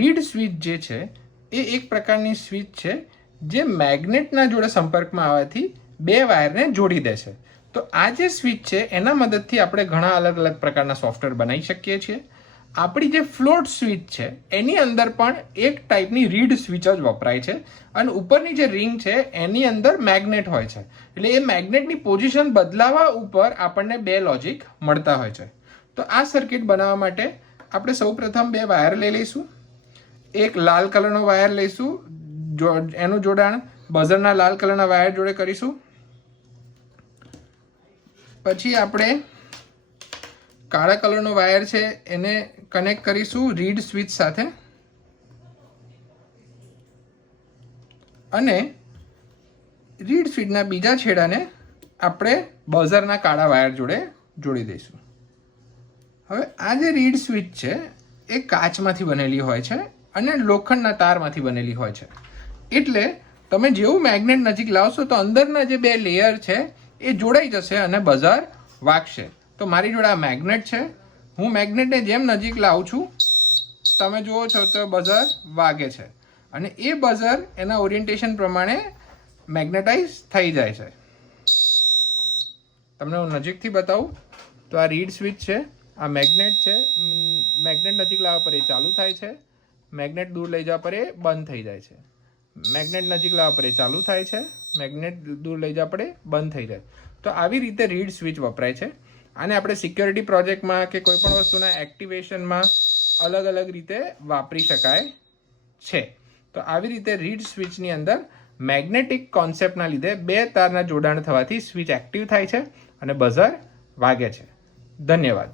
Read switch જે છે એ એક પ્રકારની સ્વિચ છે જે મેગ્નેટના જોડે સંપર્કમાં આવવાથી બે વાયરને જોડી દે છે. તો આ જે સ્વિચ છે એના મદદથી આપણે ઘણા અલગ અલગ પ્રકારના સોફ્ટવેર બનાવી શકીએ છીએ. આપણી જે ફ્લોટ સ્વિચ છે એની અંદર પણ એક ટાઈપની રીડ સ્વિચ જ વપરાય છે અને ઉપરની જે રિંગ છે એની અંદર મેગ્નેટ હોય છે. એટલે એ મેગ્નેટની પોઝિશન બદલાવા ઉપર આપણને બે લોજિક મળતા હોય છે. તો આ સર્કિટ બનાવવા માટે આપણે સૌપ્રથમ બે વાયર લઈ લઈશું. એક લાલ કલરનો વાયર લઈશું, એનું જોડાણ બઝરના લાલ કલરના વાયર જોડે કરીશું. પછી આપણે કાળા કલરનો વાયર છે એને કનેક્ટ કરીશું રીડ સ્વિચ સાથે અને રીડ સ્વિચના બીજા છેડાને આપણે બઝરના કાળા વાયર જોડે જોડી દઈશું. હવે આ જે રીડ સ્વિચ છે એ કાચમાંથી બનેલી હોય છે અને લોખંડના તારમાંથી બનેલી હોય છે. એટલે તમે જેવું મેગ્નેટ નજીક લાવશો તો અંદરના જે બે લેયર છે એ જોડાઈ જશે અને બઝર વાગશે. તો મારી જોડે આ મેગ્નેટ છે, હું મેગ્નેટને જેમ નજીક લાવું છું તમે જુઓ છો તો બઝર વાગે છે અને એ બઝર એના ઓરિએન્ટેશન પ્રમાણે મેગ્નેટાઇઝ થઈ જાય છે. તમને હું નજીકથી બતાવું તો આ રીડ સ્વિચ છે, આ મેગ્નેટ છે. મેગ્નેટ નજીક લાવવા પર એ ચાલુ થાય છે, મેગ્નેટ દૂર લઈ જવા પર એ બંધ થઈ જાય છે. મેગ્નેટ નજીક લાવવા પર એ ચાલુ થાય છે, મેગ્નેટ દૂર લઈ જવા પર એ બંધ થઈ જાય. તો આવી રીતે રીડ સ્વિચ વપરાય છે. આને આપણે સિક્યોરિટી પ્રોજેક્ટમાં કે કોઈ પણ વસ્તુના એક્ટિવેશનમાં અલગ અલગ રીતે વાપરી શકાય છે. તો આવી રીતે રીડ સ્વિચની અંદર મેગ્નેટિક કોન્સેપ્ટના લીધે બે તારના જોડાણ થવાથી સ્વિચ એક્ટિવ થાય છે અને બઝર વાગે છે. ધન્યવાદ.